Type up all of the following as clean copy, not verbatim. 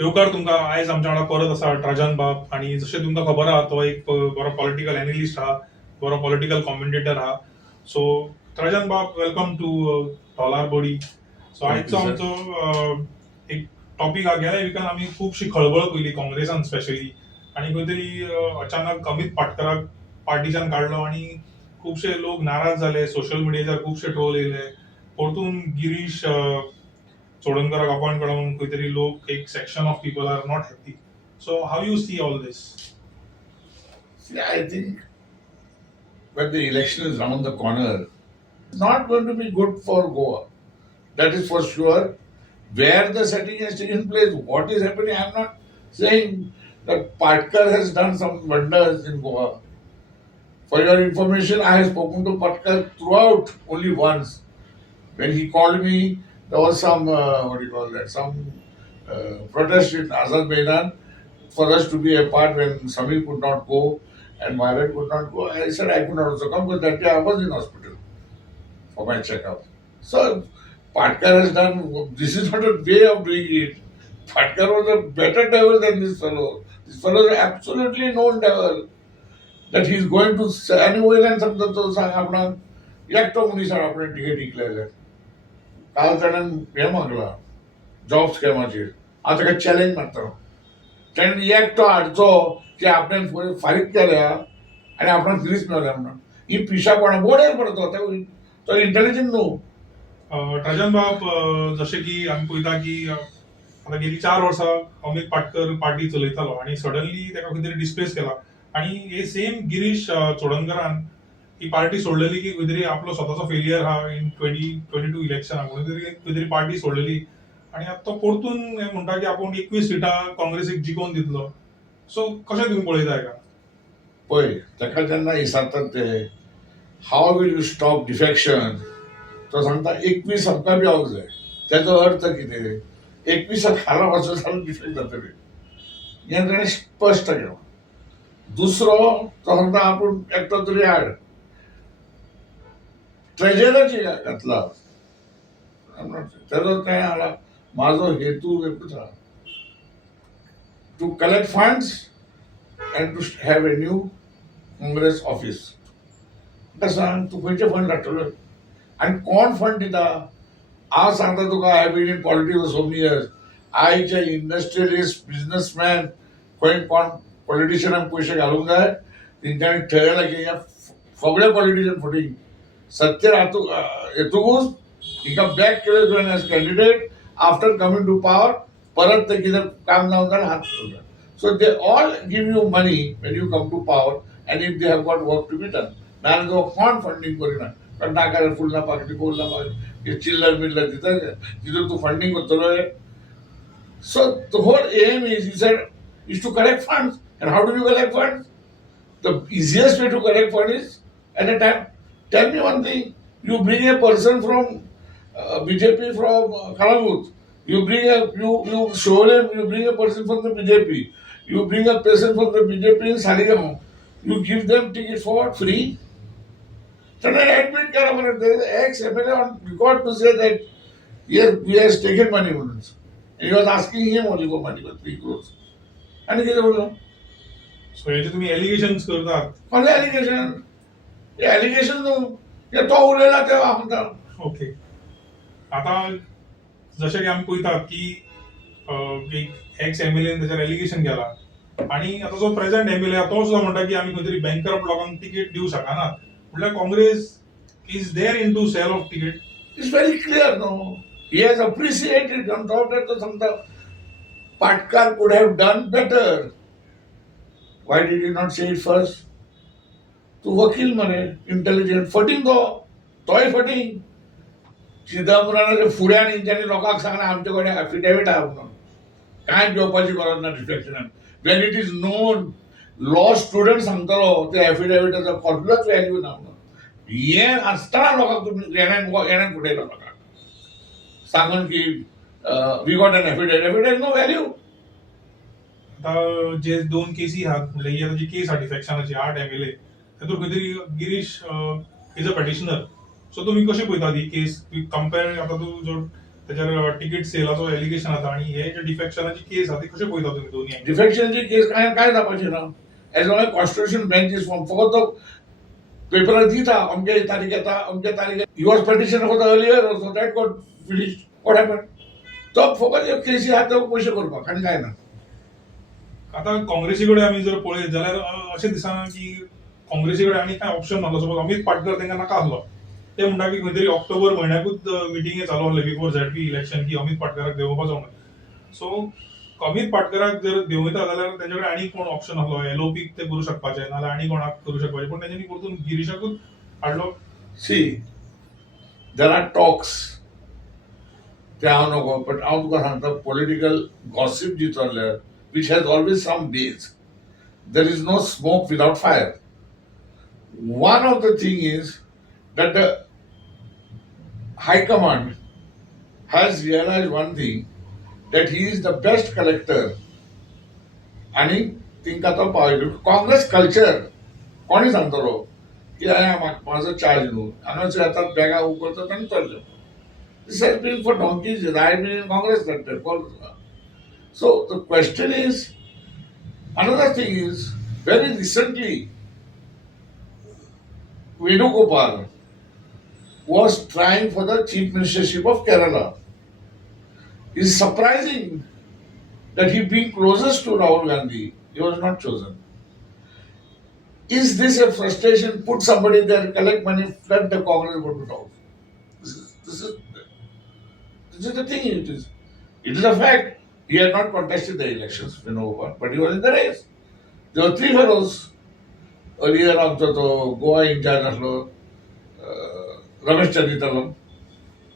येवकार तुमकां आयज आमच्या वांगडा परत आसा ट्राजन बाब आणि जशें तुमकां खबर आहा तो एक बरो पॉलिटिकल एनालिस्ट आहा, बरो पॉलिटिकल कॉमेंटेटर आहा. सो ट्राजन बाब, वेलकम टू डॉलर बॉडी. सो Thank आयजचो you, sir. आमचो एक टॉपिक हा. गेल्या विकान आमी खुबशी खळबळ पयली काँग्रेसान स्पेशली, आणि खंय तरी अचानक अमित पाटकराक पार्टीच्यान काडलो आणि खुबशे लोक नाराज झाले. सोशल मिडियाचेर खुबशे ट्रोल येयले. परतून गिरीश चोडणकराक अपॉइंट करून खंय तरी लोक एक section of people are not happy. So how you see all this? See, I think when the election is round the corner, it's not going to be good for Goa. That is for sure. Where the setting has taken place, what is happening, I'm not saying that Patkar has done some wonders in Goa. For your information, I have spoken to Patkar throughout only once. When he called me, there was some, what do you call that, some protest in Azad Maidan for us to be a part when Samir could not go and Myron could not go. I said I could not also come because that day I was in hospital for my checkup. So Patkar has done, this is not a way of doing it. Patkar was a better devil than this fellow. This fellow is absolutely known devil. That he is going to, आणि वयल्यान समजा तो सांग आपणाक एकटो मनीस हाड आपणे तिकेट जिखलेले. काल ताणें हें मागला जॉब स्कॅमाचेर. हांव ताका चॅलेंज मारता. ताणें एकटो हाडचो की आपणें फारीक केल्या आनी आपणाक कितेंच मेळ्ळें म्हणून. ही पिशापणां बोडेर पडतो तो इंटेलिजंट न्हू. ट्राजन बाब, जशें की आमी पळयता की आता गेली 4 वर्सां अमित पाटकर पार्टी चलयतालो आणि सडनली ताका खंय तरी डिस्प्लेस केला. आणि हे सेम गिरीश चोडणकरान ही पार्टी सोडलेली की खंय तरी आपलो स्वताचो फेलियर हा इन 2022 इलेक्शनाक म्हणून तरी खंय तरी पार्टी सोडलेली. आणि आता तो परतून म्हणटा की आपूण 21 सिटां काँग्रेसीक जिखोवन दितलो. सो कशें तुम्ही पळयता हेका? पळय, ताका जेन्ना विचारतात ते how will you stop defection, तो सांगता 21 आमकां भिवंक जाय. तेजो अर्थ कितें? 21 खाला वचून जाल्यार डिफेक्ट जातली. हें ताणें स्पश्ट केलां. दुसरो तो सांगता आपूण एकटो तरी हाड. ट्रेजराची घातला. तेजो तें हाडला. म्हाजो हेतू एकूच आहा. To collect funds and to have a new Congress office. सांग तू खंयचे फंड हाडटलो आनी कोण फंड दिता? हांव सांगता तुका, I been in politics for many years. आयचे इंडस्ट्रियलिस्ट बिजनेसमॅन खंय कोण पॉलिटिशियनाक पयशे घालूंक जाय तेंच्यांनी ठरयलां की सगळे पॉलिटिशियन फुटींग सत्तेर येतूकच हिका बॅक केले तुवें as candidate. After coming to power परत ते कितें काम जावंक जाय हात सोडटा. So they all give you money when you come to power and if they have got work to be done. नाजाल्यार तो कोण फंडिंग करिना. कारण नाका फुल ना पार्टी कोल ना पार्टी चिल्लर मिल्लर दिता तितून तूं फंडिंग करतलो. So the whole aim is, he said, is to collect funds. And how do you collect funds? The easiest way to collect funds is at a time. Tell me one thing. You bring a person from BJP from Kalagut. You show him, you bring a person from the BJP. You bring a person from the BJP in Saligam. You give them ticket for free. Then I admit that there is ex-MLA on record to say that yes, he has taken money. And he was asking him only for money for 3 crores. And he said, सो याचे तुम्ही allegations करतात? कसले allegation? हे allegation न्हू. हे तो उलयला ते म्हणटा. Okay. आता जशें की आमी पळयतात की एक एक्स एमएलए त्याच्यावर एलिगेशन केला आणि आता जो प्रेझेंट एमएलए हा तो सुद्धा म्हणटा की आम्ही खंय तरी बँकरप्ट लोकांक तिकीट दिवंक शकनात. म्हटल्यार Congress is there in to sale of ticket. It's very clear, no? He has appreciated on top that something Patkar could have done better. Why did he not say it first? तू वकील मरे, intelligent फटींग तोय फटींग. चिदंबरानाच्या फुड्यान तेंच्यांनी लोकांक सांगना आमचे कडेन एफिडेविट आहा म्हणून. कांय घेवपाची गरज ना डिफेक्शनान. When it is known, law student सांगतलो ते एफिडेविटाचो कसलोच व्हॅल्यू ना म्हणून. हें आसतना लोकांक तुमी येण्यान फुटयला लोकांक सांगून की we got an affidavit no value. आता जे 2 केसी आहात म्हणजे ही आता जी केस आहा डिफेक्शनाची 8 एमएलए तातूंत खंय तरी गिरीश इज अ पेटिशनर. सो तुम्ही कशी पळयतात ही केस? कंपेर आता तूं जो त्याच्यावर तिकीट सेलाचो एलिगेशन आता आणि हे जे डिफेक्शनाची केस आहा ती कशें पळयता तुमी दोन्ही angle? डिफेक्शनची केस काय जावपाची ना as long as constitution bench is form फक्त तो पेपरार दिता अमके तारीख येता अमके तारीख he was petition for the earlier also that got finish what happen तो फकत केसी आहा तो पयशे करपाक आनी काय ना. आता काँग्रेसी कडेन आमी जर पळयत जाल्यार अशें दिसना की काँग्रेसी कडेन आनी कांय ऑप्शन नासलो. सपोज अमित पाटकर तांकां नाका आसलो. ते म्हणटा की खंय तरी ऑक्टोबर म्हयन्याकूच मिटिंगे चालू आसले बिफोर झॅडपी इलेक्शन की अमित पाटकराक देंवोवपाचो म्हणून. सो अमित पाटकराक जर देंवयता जाल्यार तेंचे कडेन आनी कोण ऑप्शन आसलो. एलओपी ते करूं शकपाचे नाल्यार आनी कोणाक करूं शकपाचे पूण तेंच्यांनी परतून गिरीशाकूच हाडलो. सी देर आर टॉक्स ते हांव नको बट हांव तुका सांगता पॉलिटिकल गॉसिप जी चल्ल्या which has always some base. There is no smoke without fire. One of the thing is that the High Command has realized one thing that he is the best collector. आणि तिंका तो पावयलो Congress culture कोणी सांगतलो की माझो charge न्हू हांगासर येतात बॅगा उखलतात आनी चल्ले. This has been for donkeys. I have been in Congress sector. So the question is, another thing is, very recently, Venugopal was trying for the chief ministership of Kerala. It's surprising that he being closest to Rahul Gandhi, he was not chosen. Is this a frustration? Put somebody there, collect money, flood the Congress vote out. This is the thing. It is a fact. He had not contested the elections, but he was in the race. There were three fellows. Earlier, after the Goa in charge, Ramesh Chandratalam,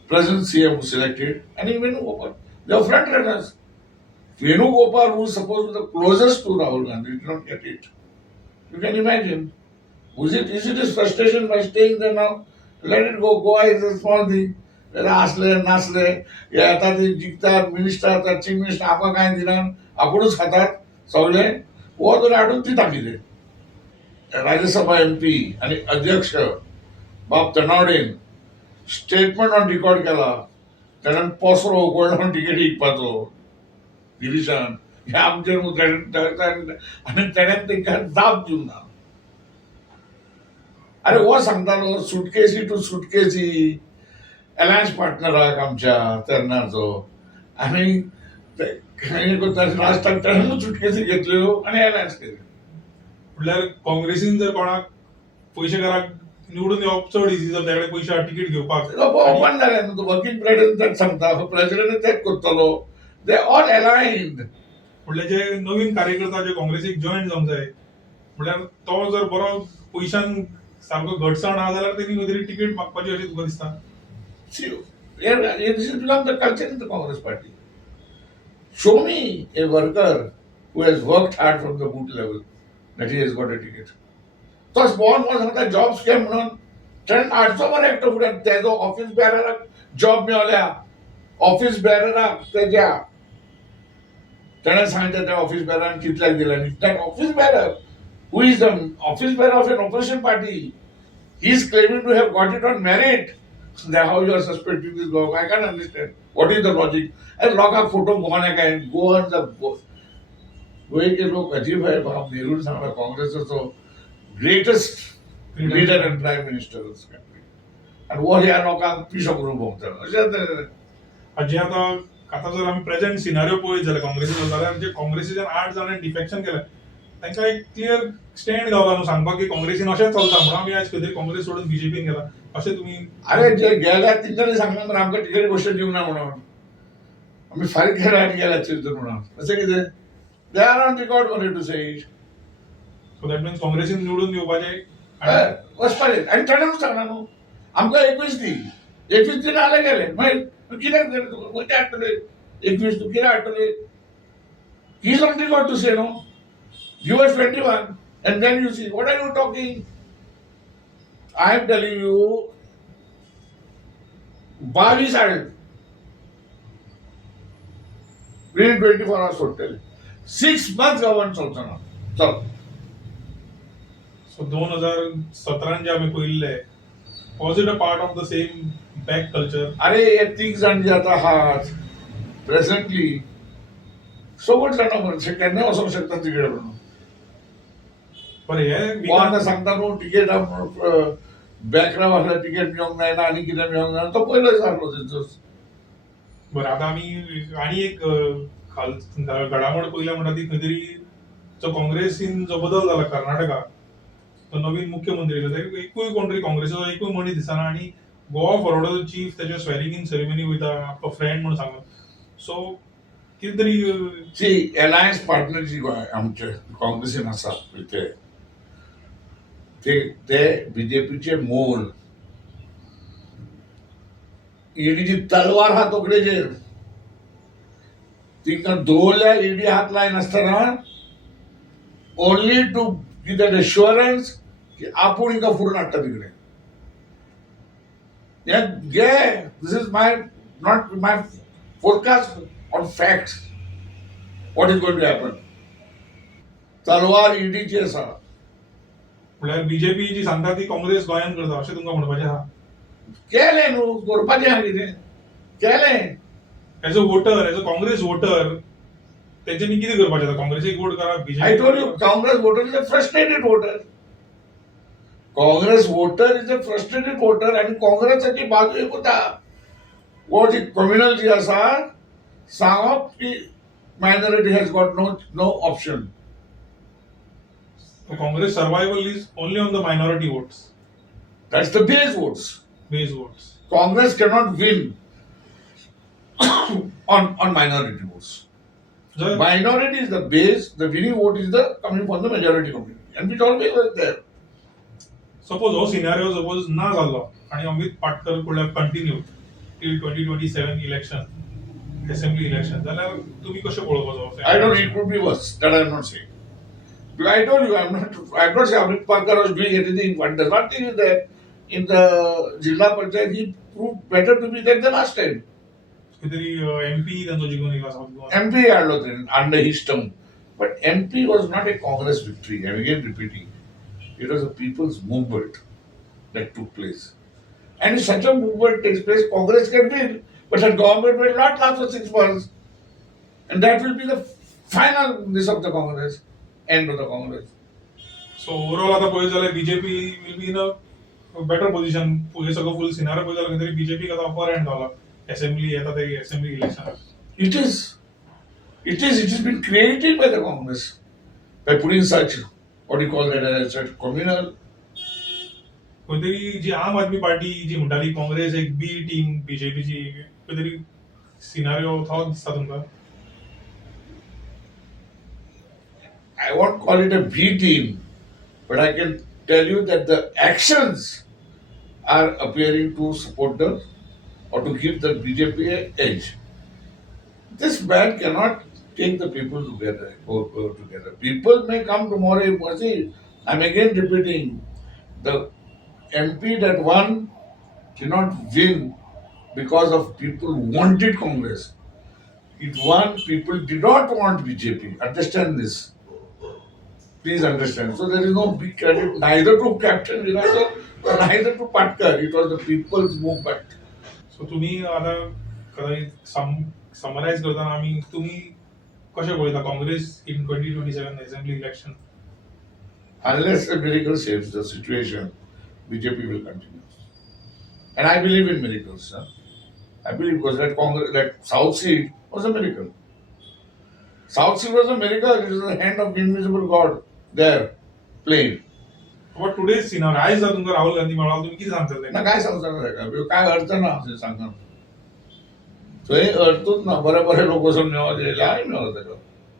present CM was selected, and he Venugopal. They were front runners. Venugopal, who was supposed to be the closest to Rahul Gandhi, did not get it. You can imagine. Is it his frustration by staying there now? Let it go. Goa is a small thing. असले नासले हे आता ते जिखतात minister chief minister आमकां कांय दिनात आपुणूच खातात सगळे वो तरी हाडून दिता कितें. राज्यसभा MP आणि अध्यक्ष बाब तनावडेन स्टेटमेंट ऑन रिकॉर्ड केला ताणें पोसरो उगडलो तिकेट विकपाचो गिरीशान हे आमचेर आनी ताणें तांकां जाप दिवंक ना. अरे वो सांगतालो सुटकेसी टू सुटकेसी अलायन्स पार्टनराक आमच्या तरणाचो आनी लास्टाक ताणें सुटकेसी घेतल्यो आनी अलायन्स केली. म्हटल्यार काँग्रेसीन जर कोणाक पयशेकाराक निवडून येवप चड इझी जर तेकडे पयशे तिकीट घेवपाक ओपन जालें न्हू. तो वर्किंग प्रेसिडेंट तेच सांगता प्रेसिडेंट तेच करतलो. They all aligned. म्हटल्यार जे नवीन कार्यकर्ता जे काँग्रेसीक जॉईन जावंक जाय म्हटल्यार तो जर बरो पयशान सारको घटसाण आहा जाल्यार तेणी खंय तरी तिकीट मागपाची अशें तुका दिसता. See, this has become the culture in the Congress party. Show me a worker who has worked hard from the boot level that he has got a ticket. तो स्मॉल मॉल सांगता job scam म्हणून ताणें 800 वर एकटो फुड्यान तेजो office बेरराक job मेळ्ळ्या ऑफिस बेरराक तेज्या ताणें सांगता त्या ऑफिस बेरान कितल्याक दिला आनी that office bearer who is the office bearer of an operation party he is claiming to have got it on merit. How you are suspecting this law? I can't understand. What is the logic? And लोकांक photo गोवान एका गोवन गोंयचे लोक अजीब आहे. बाब नेहरू सांगला काँग्रेसचो greatest leader and prime minister of this country आनी वो ह्या लोकांक पिशो करून भोंवता अशें. जे आतां जर आमी प्रेझेंट सिनारियो पळयत जाल्यार काँग्रेसीचो जाल्यार जे काँग्रेसीच्यान 8 जाणांनी डिफेक्शन केलें तांकां एक क्लियर स्टँड गावला न्हू सांगपाक की काँग्रेसीन अशें चलता म्हणून आमी आयज खंय तरी काँग्रेस सोडून बीजेपीन गेला अशें तुमी. अरे जे गेल्या तितले सांगना मरे आमकां तिकेट गोश्ट दिवंक ना म्हणून आमी फारीक केल्या आनी गेल्या चिंतून म्हणून अशें कितें दे आर ऑन रिकॉर्ड मरे टू से इट. सो दॅट मिन्स काँग्रेसीन निवडून येवपाचें वचपाचें आनी ताणें सांगना न्हू आमकां 21 दी 21 दीन आले गेले मागीर कित्याक खंयचे हाडटले 21 तूं कित्याक हाडटले. He is on record to say न्हू you were 21 and then you see what are you talking. I am telling you 22 हाड within 24 hours सोडटले 6 months गव्हर्नमेंट चलतना चल. सो 2017 जे आमी पळयल्ले was it a part of the same back culture. अरे हे तीग जाण जे आता आहात प्रेझेंटली सगळं जाणां केन्नाय वचोंक शकता तिकडे म्हणून बरं हे वो आतां सांगता न्हू तिकेट बॅकरा वासल्या तिकेट मेळोंक जायना आनी कितें मेळोंक जायना तो पयलोच जालो थंयचोच. बरं आता आमी आनी एक घडामोड पयल्या म्हणटा ती खंय तरी जो काँग्रेसीन जो बदल जाला कर्नाटका, तो नवीन मुख्यमंत्री येयलो, ते एकूय कोण तरी काँग्रेसीचो एकूय मनीस दिसना आनी गोवा फॉरवर्डाचो चीफ त्याच्या स्वेरिंग इन सेरेमनी वयता आपलो फ्रेंड म्हणून सांगून. सो कितें तरी सी एलायन्स पार्टनर जी आमचे काँग्रेसीन आसा पळय ते बीजेपीचे मोल ईडी जी तलवार आहा तोकडेचेर तिका दवरल्या ईडी हात लायनासतना only to give that assurance की आपूण हिका फुडून हाडटा तिकडे. This is my not my forecast on facts what is going to happen. तलवार ईडीची आसा. म्हळ्यार बीजेपी जी सांगता ती काँग्रेस गोंयान करता अशें तुमकां म्हणपाचें आहा. केलें न्हू करपाचें आहा कितें केलें. As a voter, as a Congress voter तेंच्यांनी कितें करपाचें आतां? काँग्रेसीक वोट करा, I told you, BJP. Congress voter is a frustrated voter. Congress voter is a frustrated voter आणि काँग्रेसाची बाजू एक होता. वो जी कम्युनल जी आसा सांगप की minority has got no option. Congress survival is only on the minority votes, that's the base votes. Base votes. Congress cannot win on minority votes. जर Minority is the base, the winning vote is the coming from the majority community. And it always was there. Suppose हो scenario suppose ना जाल्लो आनी Amit Patkar could have continue till 2027 election, assembly election, जाल्यार तुमी कशें पळोवपाचो? I don't know, it could be worse. That I'm not saying. Because I told you, I'm not saying Amit Parkar was doing anything, but the one thing is that in the Jilla Panchayat, he proved better to be there than last time. कितेतरी MP तांचो जिखून येयला south Goa. MP हाडलो तेणें under his term. But MP was not a Congress victory. I'm again repeating. It was a people's movement that took place. And if such a movement takes place, Congress can win. But the government will not last for 6 months. And that will be the final this of the Congress, end of the Congress. So overall आता पळयत जाल्यार BJP will be in a better position. हे सगळं full scenario पळयत जाल्यार खंय तरी बीजेपीक आता अपर हँड गावला असेंब्ली येता ते assembly इलेक्शनाक. It is. It has been created by the Congress by putting such, what do you call that, such communal. खंय तरी जी आम आदमी पार्टी जी म्हणटाली काँग्रेस एक बी टीम बीजेपीची, खंय तरी सिनारिओ तो दिसता तुमकां? I won't call it a B team, but I can tell you that the actions are appearing to support the or to give the BJP an edge. This man cannot take the people together, go together. People may come tomorrow. See, I'm again repeating, the MP that won cannot win because of people who wanted Congress. It won, people did not want BJP. Understand this. Please understand. So there is no big credit neither to Captain Vinayakar neither to Patkar. It was the people's movement. सो तुम्ही आता कदाचित समरायज करताना आम्ही तुम्ही कशें पळयता काँग्रेस इन 2027 assembly election? Unless a miracle saves the situation, BJP will continue. And I believe in miracles. I believe because that South seat was a miracle. South seat was a miracle. It is the hand of the invisible God there playing. But today scenario आयज जर तुमकां राहुल गांधी मेळ्ळो तुम्ही कितें सांगतले? ना काय सांगता काय अर्थ ना अशें सांगून थंय अर्थूच ना. बरे लोक वचून मेळों जाय मेळो ताका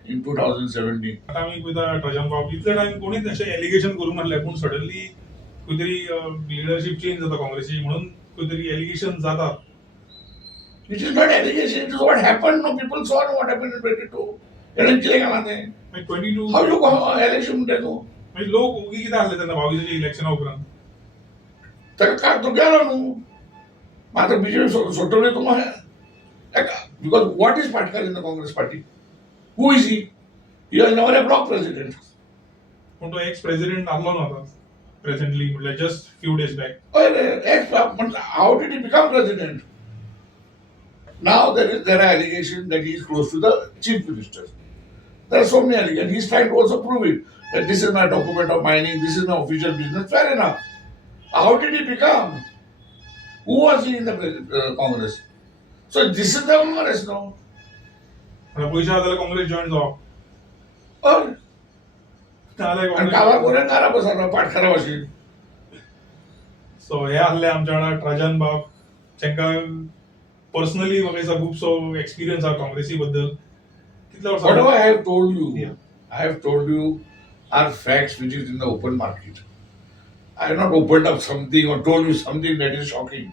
इन 2017. आता आमी पळयता ट्रजन बाब इतले टायम कोणीच अशें एलिगेशन करूंक नासलें, पूण सडनली खंय तरी लिडरशीप चेंज जाता काँग्रेसीची म्हणून खंय तरी एलिगेशन जातात. It is not allegation. It is what happened. No, people saw what happened in 22. हेणें कितें केलां तें? 22 How you go election म्हणटा तूं? म्हणजे लोक उगी कितें आसले तेन्ना 22 इलेक्शना उपरांत? ताका काड तो गेलो न्हू. मात्र बीजेपी सोडटली तूं because what is Patkar in the Congress party? Who is he? He was never a block president. पूण तो एक्स प्रेसिडेंट आसलो ना आता. प्रेझेंटली म्हटल्यार just few days back. How did he become president? Now there are allegations that he is close to the chief minister. There are so many allegations. He's trying to also prove it that this is my document of mining, this is my official business. Fair enough. How did he become? Who was he in the Congress? So this is the Congress, no? पयशे आहा जाल्यार Congress join जावप हय. नाजाल्यार आणि काँग्रेस. गावा गोऱ्यान घरा बसता पाठ खराब अशी. सो हे आसले आमच्या वांगडा ट्राजन बाब, जेंका पर्सनली म्हाका दिसता खुबसो एक्सपिरियन्स आहा काँग्रेसी बद्दल. कितले वर्सां Whatever I have told you, Yeah. I have told you are facts which is in the open market. I have not opened up something or told you something that is shocking.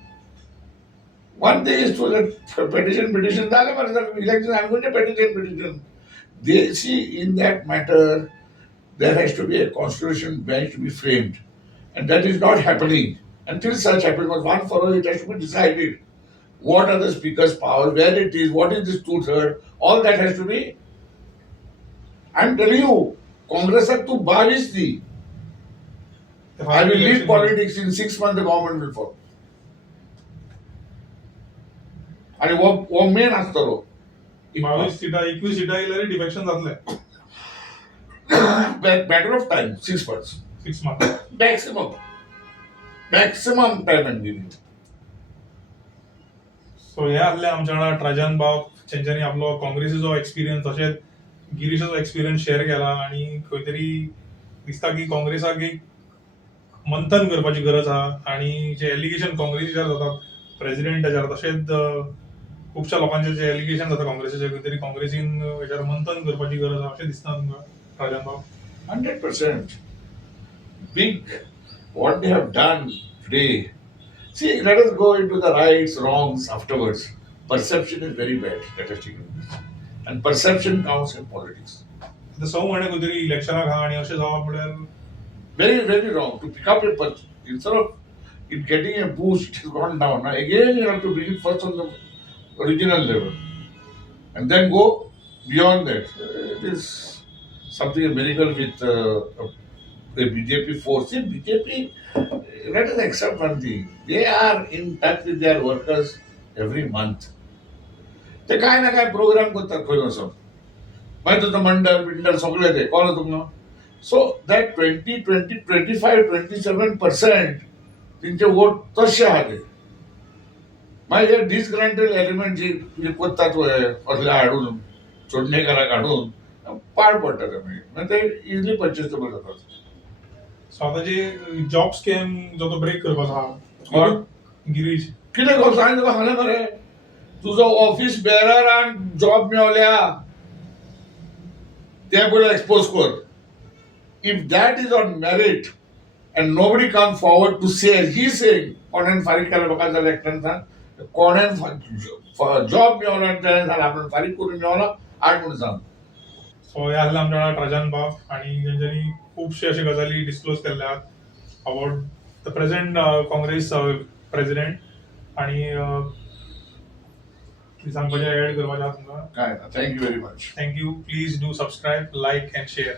One thing is to let petition, election, I'm going to petition. They see in that matter, there has to be a constitution bench to be framed. And that is not happening. Until such happens, because one for all, it has to be decided. What are the speaker's powers, where it is, what is this 2/3, all that has to be. I'm telling you, Congress up to 22 thi. I will leave politics in 6 months, the government will fall. आणि वो main असतो 22 सिटां 21 सिटां येयल्यार defection जातले matter of time 6 months 6 month. Maximum time and giving. So हे आसले आमच्या वांगडा ट्राजन बाब, जेंच्यांनी आपलो काँग्रेसीचो एक्सपिरियन्स तशेंच गिरीशाचो एक्सपिरियन्स शेअर केला आणि खंय तरी दिसता की काँग्रेसाक एक मंथन करपाची गरज आहा आणि जे एलिगेशन काँग्रेसीचेर जातात प्रेसिडेंटाचेर तशेंच खुबश्या लोकांचे जे एलिगेशन जाता काँग्रेसीचे खंय तरी काँग्रेसीन हेचेर मंथन करपाची गरज आहा अशें दिसता तुमकां ट्राजन बाब? 100%. Big, what they have done today. See, let us go into the rights, wrongs afterwards. Perception is very bad. Let us take it. And perception counts in politics. आता 6 म्हयने खंय तरी इलेक्शनाक आहा आणि अशें जावप म्हळ्यार Very, very wrong. To pick up a instead of it getting a boost, it has gone down. Now again, you have to bring it first on the original level, and then go beyond that. It is something a miracle with the BJP force. See, BJP, let us accept one thing. They are in touch with their workers every month. ते काय ना काय programme करतात खंय वचून. मागीर तुजो मंडळ सगळे ते कळ्ळें तुमकां. So that 27% तेंचे वोट तशे आहा ते. मागीर डिसग्रँटेड एलिमेंट जे करतात असले हाडून चोडणेकाराक हाडून पाड पडटा ते मागीर ते इजिली परचेसेबल जातात. सो आतां जे जॉब स्कॅम जो तो ब्रेक करपाचो आहा गिरीश कितें गो सांग तुका सांगलें मरे तुजो ऑफिस बेररान जॉब मेवल्या ते पयलीं एक्सपोज कर. If that is on merit and nobody comes forward to say, as he's saying, कोणेन फारीक केला म्हाका जाल्यार एकट्यान सांग, कोणेन जॉब मेवला ताणें सांग आपण फारीक करून मेवला हाड म्हणून सांग. सो हे आसले आमच्या वांगडा ट्राजन बाब आणि तेंच्यांनी खुबशे अशे गजाली डिस्क्लोज केल्ले आहात about the present Congress president आणि कितें सांगपाचें एड करपाचें आहा तुमकां? काय thank you very much. Thank you. Please do subscribe, like and share.